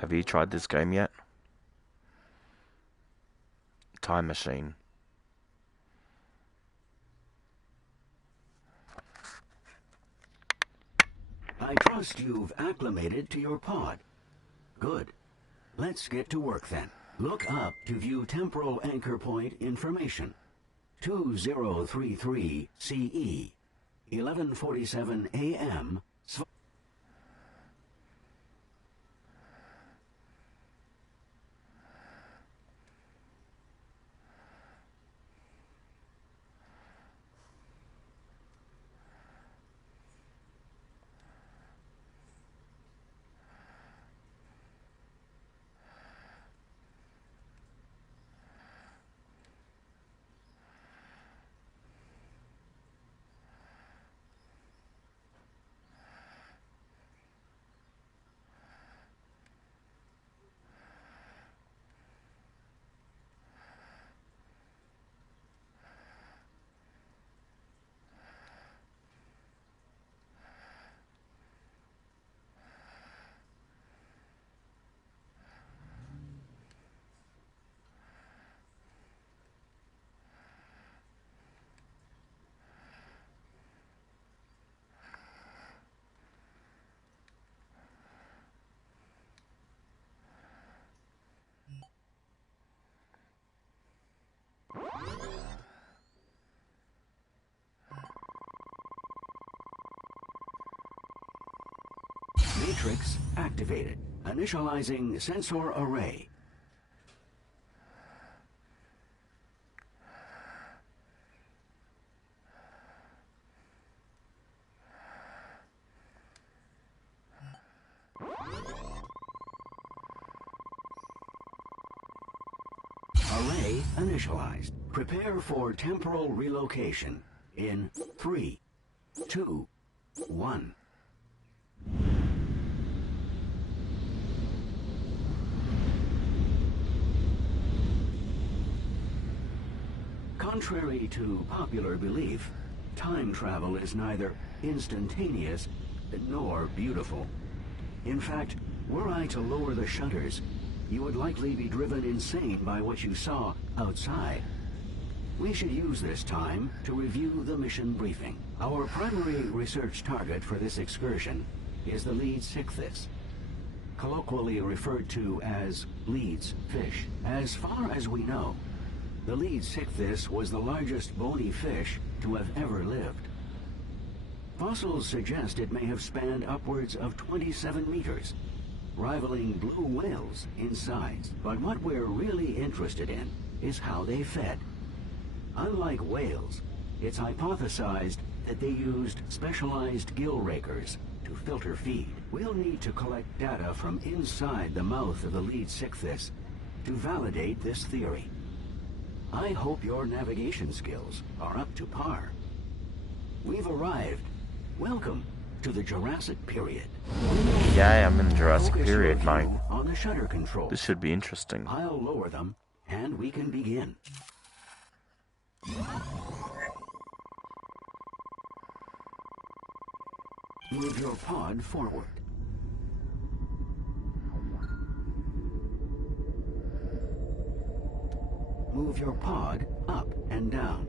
Have you tried this game yet? Time Machine. I trust you've acclimated to your pod. Good. Let's get to work then. Look up to view temporal anchor point information. 2033 CE, 11:47 AM. Matrix activated. Initializing sensor array. Array initialized. Prepare for temporal relocation in 3, 2, 1. Contrary to popular belief, time travel is neither instantaneous nor beautiful. In fact, were I to lower the shutters, you would likely be driven insane by what you saw outside. We should use this time to review the mission briefing. Our primary research target for this excursion is the Leeds Ichthys, colloquially referred to as Leeds fish. As far as we know, the Leeds Ichthys was the largest bony fish to have ever lived. Fossils suggest it may have spanned upwards of 27 meters, rivaling blue whales in size. But what we're really interested in is how they fed. Unlike whales, it's hypothesized that they used specialized gill rakers to filter feed. We'll need to collect data from inside the mouth of the Leeds Ichthys to validate this theory. I hope your navigation skills are up to par. We've arrived. Welcome to the Jurassic period. Yeah, I'm in the Jurassic period, mate. On the shutter control. This should be interesting. I'll lower them, and we can begin. Move your pod forward. Move your pod up and down.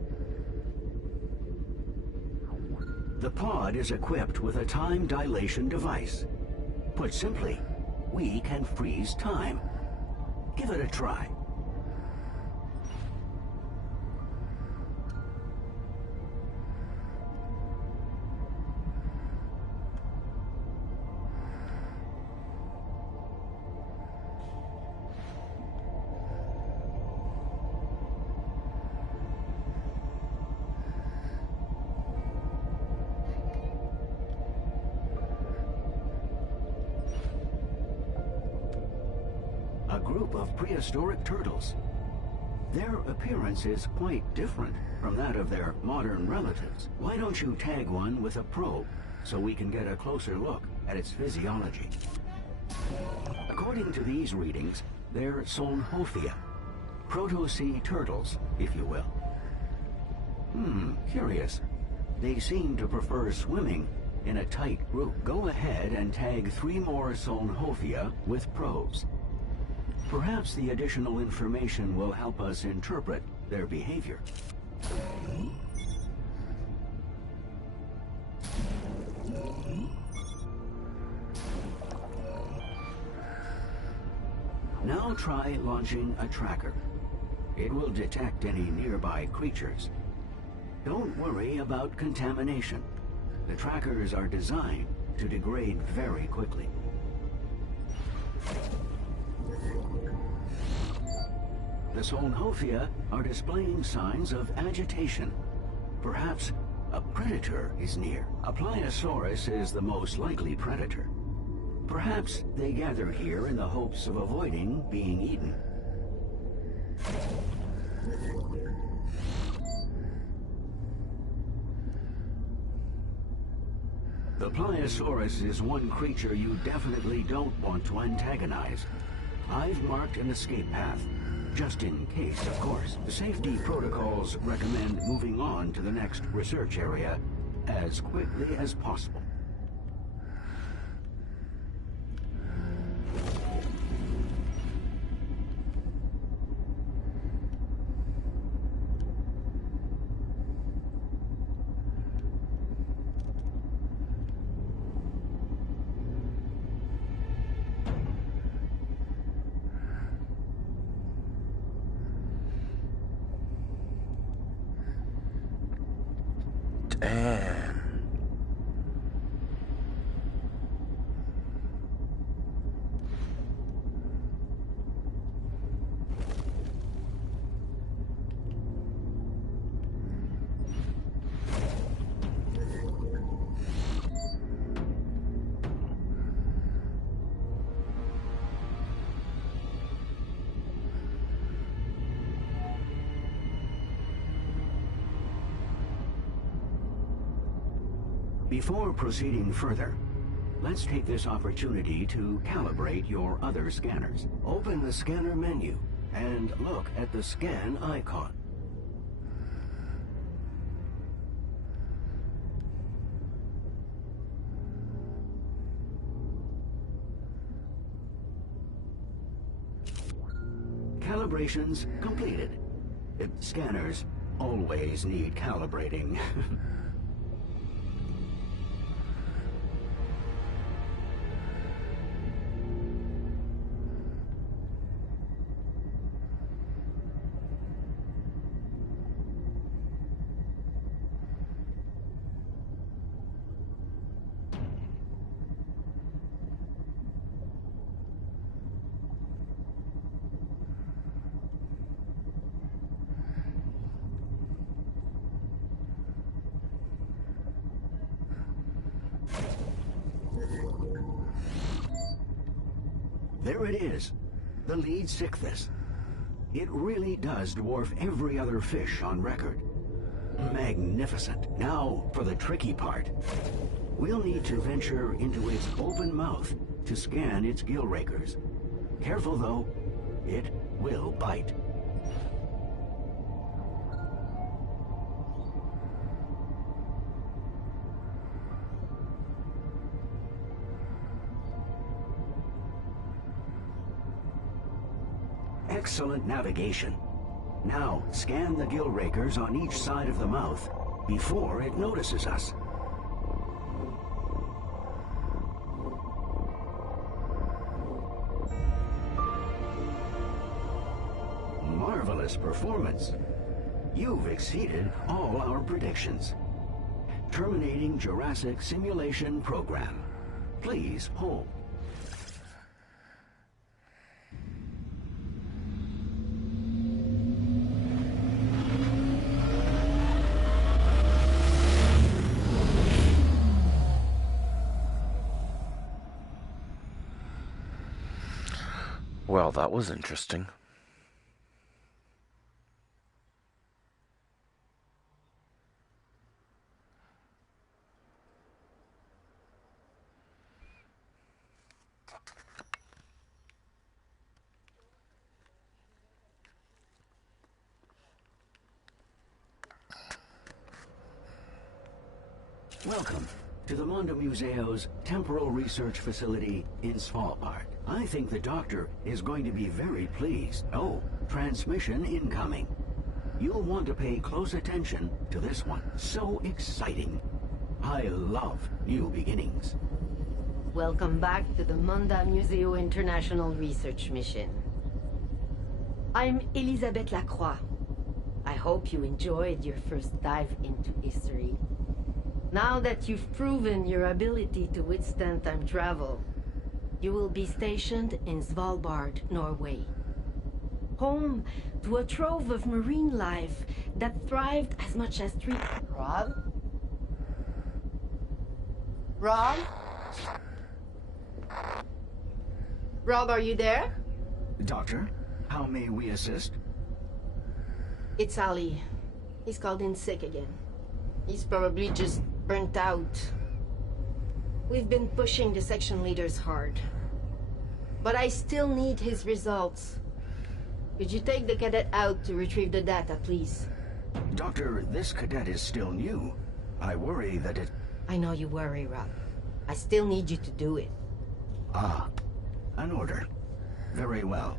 The pod is equipped with a time dilation device. Put simply, we can freeze time. Give it a try. Group of prehistoric turtles. Their appearance is quite different from that of their modern relatives. Why don't you tag one with a probe so we can get a closer look at its physiology? According to these readings, they're Solnhophia, proto-sea turtles, if you will. Curious. They seem to prefer swimming in a tight group. Go ahead and tag 3 more Solnhofia with probes. Perhaps the additional information will help us interpret their behavior. Now try launching a tracker. It will detect any nearby creatures. Don't worry about contamination. The trackers are designed to degrade very quickly. The Solnhofia are displaying signs of agitation. Perhaps a predator is near. A Pliosaurus is the most likely predator. Perhaps they gather here in the hopes of avoiding being eaten. The Pliosaurus is one creature you definitely don't want to antagonize. I've marked an escape path, just in case, of course. The safety protocols recommend moving on to the next research area as quickly as possible. Damn. Before proceeding further, let's take this opportunity to calibrate your other scanners. Open the scanner menu and look at the scan icon. Calibrations completed. The scanners always need calibrating. There it is, the lead Sichthys. It really does dwarf every other fish on record. Magnificent. Now for the tricky part. We'll need to venture into its open mouth to scan its gill rakers. Careful though, it will bite. Excellent navigation. Now, scan the gill rakers on each side of the mouth before it notices us. Marvelous performance. You've exceeded all our predictions. Terminating Jurassic simulation program. Please hold. Well, that was interesting. Welcome. to the Mondo Museo's temporal research facility in Svalbard. I think the doctor is going to be very pleased. Oh, transmission incoming. You'll want to pay close attention to this one. So exciting. I love new beginnings. Welcome back to the Mondo Museo International Research Mission. I'm Elisabeth Lacroix. I hope you enjoyed your first dive into history. Now that you've proven your ability to withstand time travel, you will be stationed in Svalbard, Norway. Home to a trove of marine life that thrived as much as three... Rob? Rob? Rob, are you there? Doctor, how may we assist? It's Ali. He's called in sick again. He's probably just burnt out. We've been pushing the section leaders hard. But I still need his results. Could you take the cadet out to retrieve the data, please? Doctor, this cadet is still new. I worry that it... I know you worry, Rob. I still need you to do it. Ah, an order. Very well.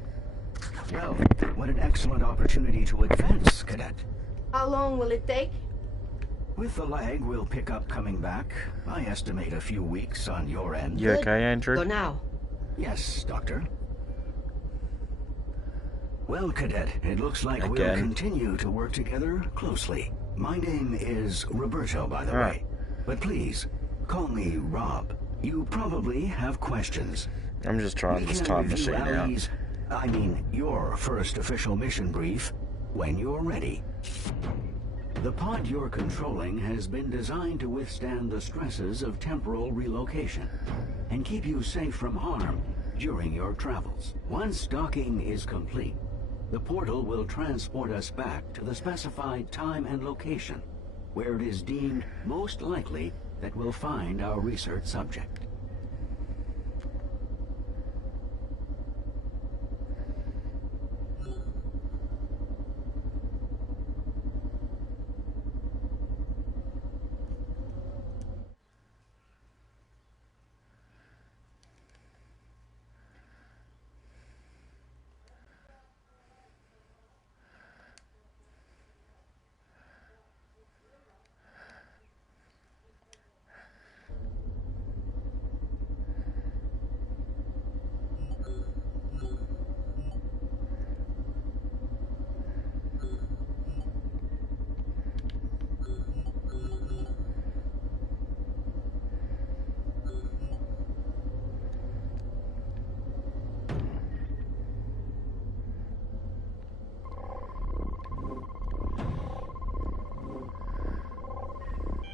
Well, what an excellent opportunity to advance, cadet. How long will it take? With the lag we'll pick up coming back, I estimate a few weeks on your end. You okay, Andrew? Go now. Yes, Doctor. Well, Cadet, it looks like we'll Again. continue to work together closely. My name is Roberto, by the way. But please, call me Rob. You probably have questions. I'm just trying this time machine out. Your first official mission brief when you're ready. The pod you're controlling has been designed to withstand the stresses of temporal relocation and keep you safe from harm during your travels. Once docking is complete, the portal will transport us back to the specified time and location, where it is deemed most likely that we'll find our research subject.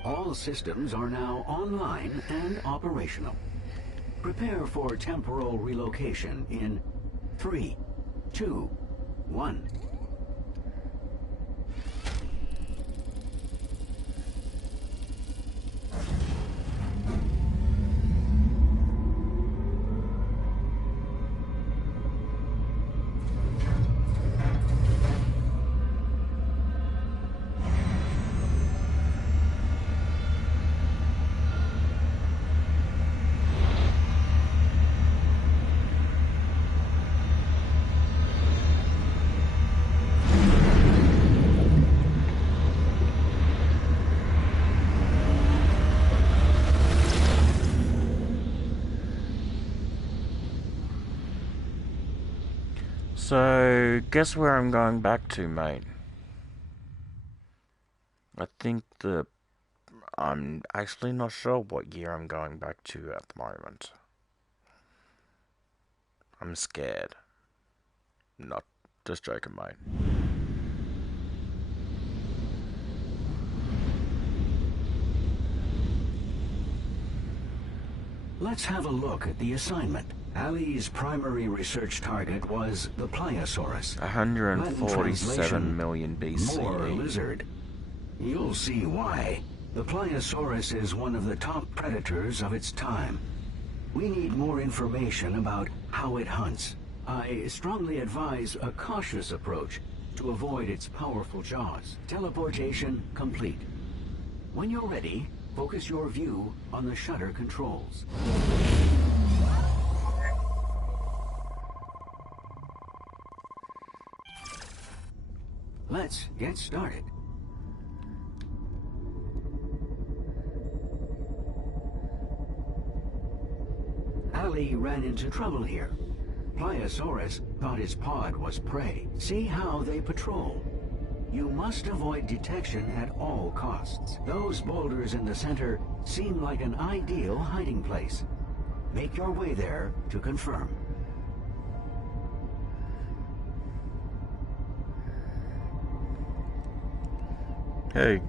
All systems are now online and operational. Prepare for temporal relocation in 3, 2, 1. So, guess where I'm going back to, mate? I think I'm actually not sure what year I'm going back to at the moment. I'm scared. Not just joking, mate. Let's have a look at the assignment. Ali's primary research target was the Pliosaurus. 147 million BCE. More lizard. You'll see why. The Pliosaurus is one of the top predators of its time. We need more information about how it hunts. I strongly advise a cautious approach to avoid its powerful jaws. Teleportation complete. When you're ready, Focus your view on the shutter controls. Let's get started. Ali ran into trouble here. Pliosaurus thought his pod was prey. See how they patrol. You must avoid detection at all costs. Those boulders in the center seem like an ideal hiding place. Make your way there to confirm. Hey.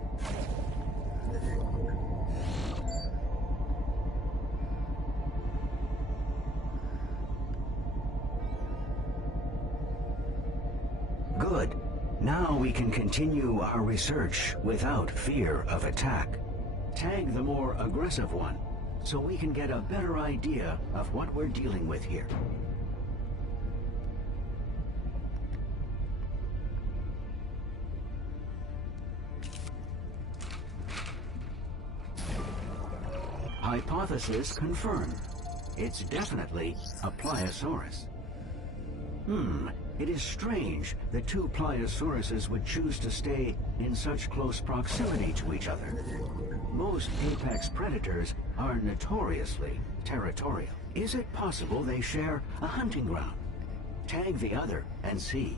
Good. Now we can continue our research without fear of attack. Tag the more aggressive one, so we can get a better idea of what we're dealing with here. Hypothesis confirmed. It's definitely a Pliosaurus. It is strange that two Pliosauruses would choose to stay in such close proximity to each other. Most apex predators are notoriously territorial. Is it possible they share a hunting ground? Tag the other and see.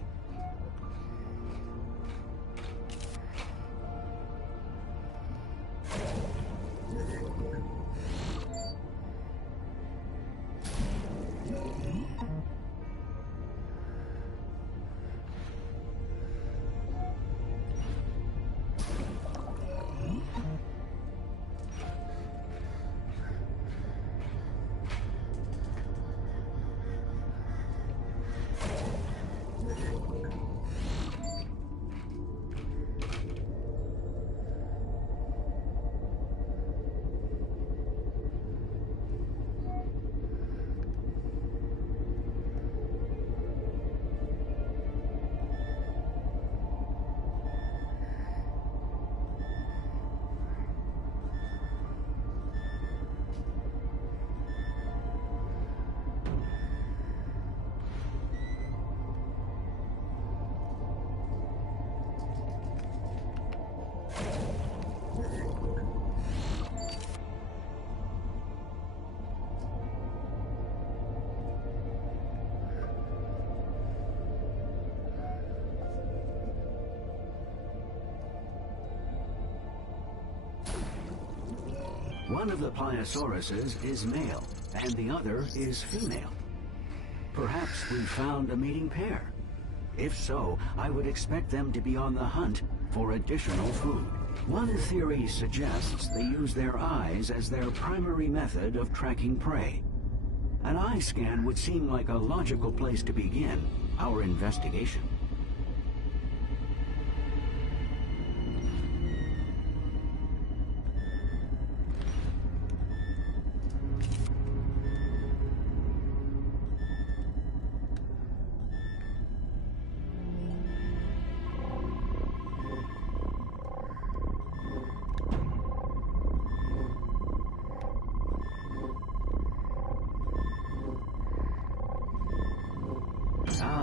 One of the Pliosauruses is male, and the other is female. Perhaps we found a mating pair. If so, I would expect them to be on the hunt for additional food. One theory suggests they use their eyes as their primary method of tracking prey. An eye scan would seem like a logical place to begin our investigation.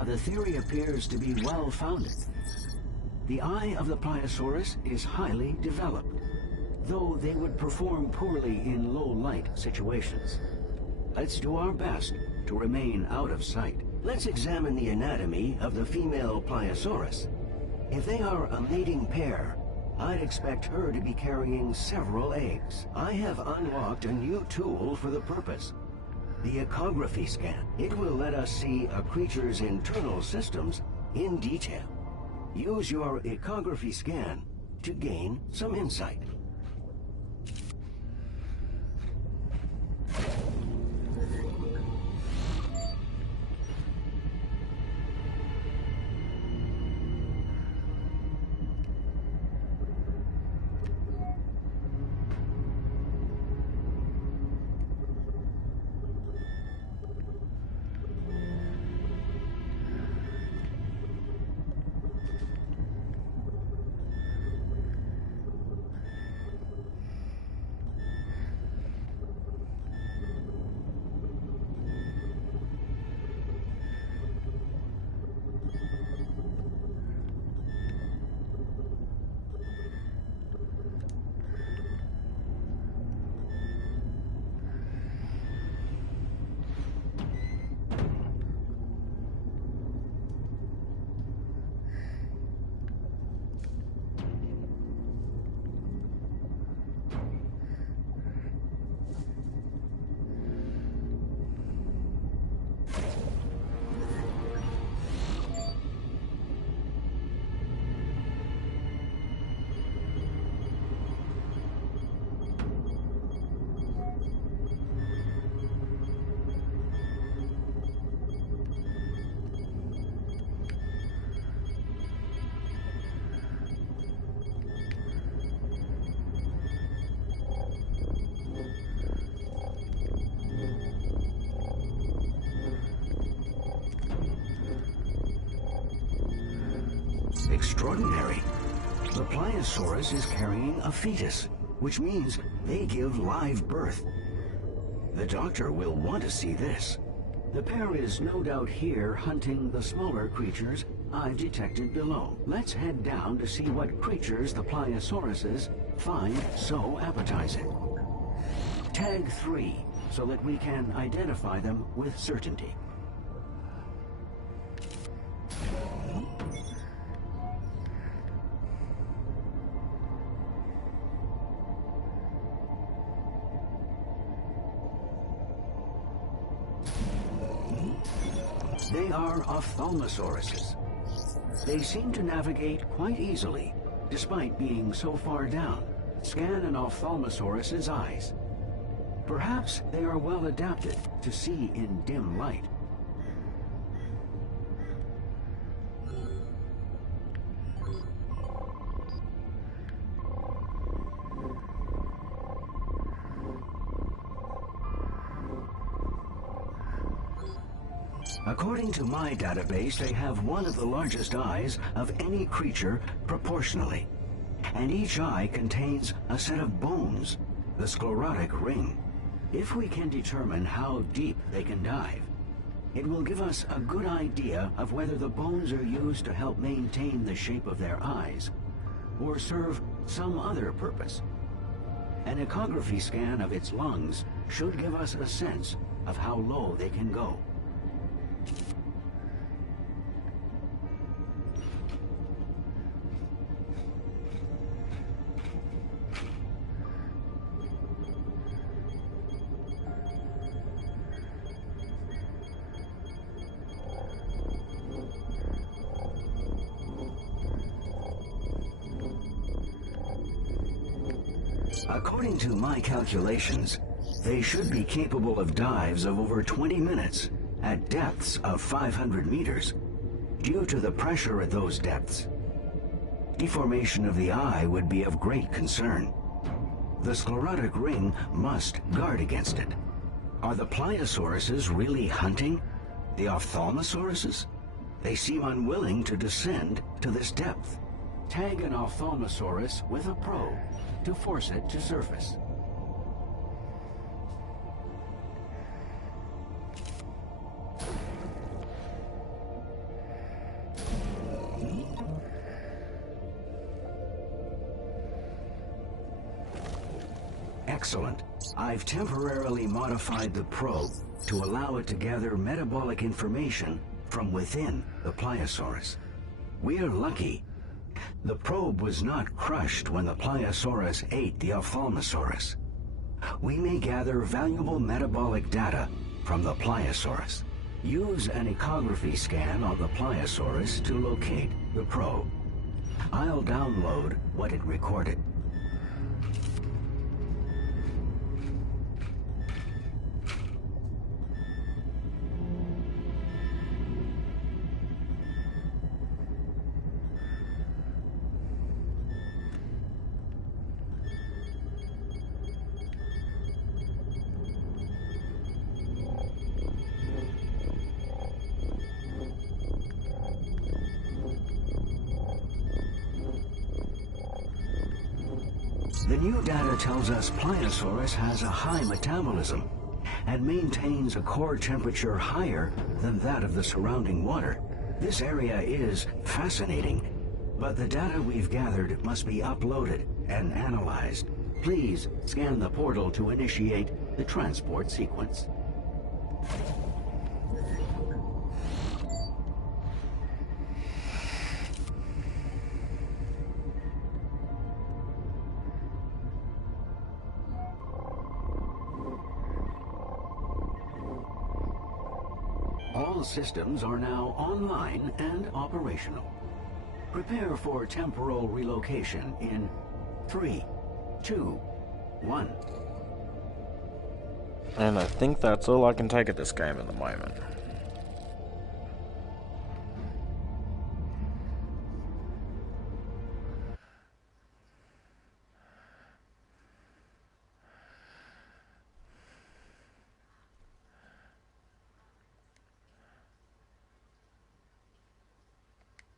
The theory appears to be well-founded. The eye of the Pliosaurus is highly developed, though they would perform poorly in low-light situations. Let's do our best to remain out of sight. Let's examine the anatomy of the female Pliosaurus. If they are a mating pair, I'd expect her to be carrying several eggs. I have unlocked a new tool for the purpose. The ecography scan. It will let us see a creature's internal systems in detail. Use your ecography scan to gain some insight. Extraordinary. The Pliosaurus is carrying a fetus, which means they give live birth. The doctor will want to see this. The pair is no doubt here hunting the smaller creatures I've detected below. Let's head down to see what creatures the Pliosauruses find so appetizing. Tag 3, so that we can identify them with certainty. They are ophthalmosauruses. They seem to navigate quite easily, despite being so far down. Scan an ophthalmosaurus's eyes. Perhaps they are well adapted to see in dim light. According to my database, they have one of the largest eyes of any creature proportionally. And each eye contains a set of bones, the sclerotic ring. If we can determine how deep they can dive, it will give us a good idea of whether the bones are used to help maintain the shape of their eyes, or serve some other purpose. An ecography scan of its lungs should give us a sense of how low they can go. According to my calculations, they should be capable of dives of over 20 minutes at depths of 500 meters. Due to the pressure at those depths, deformation of the eye would be of great concern. The sclerotic ring must guard against it. Are the Pliosauruses really hunting the ophthalmosauruses? They seem unwilling to descend to this depth. Tag an ophthalmosaurus with a probe to force it to surface. Excellent. I've temporarily modified the probe to allow it to gather metabolic information from within the Pliosaurus. We're lucky. The probe was not crushed when the Pliosaurus ate the Ophthalmosaurus. We may gather valuable metabolic data from the Pliosaurus. Use an ecography scan on the Pliosaurus to locate the probe. I'll download what it recorded. The new data tells us Pliosaurus has a high metabolism and maintains a core temperature higher than that of the surrounding water. This area is fascinating, but the data we've gathered must be uploaded and analyzed. Please scan the portal to initiate the transport sequence. All systems are now online and operational. Prepare for temporal relocation in 3, 2, 1. And I think that's all I can take at this game at the moment.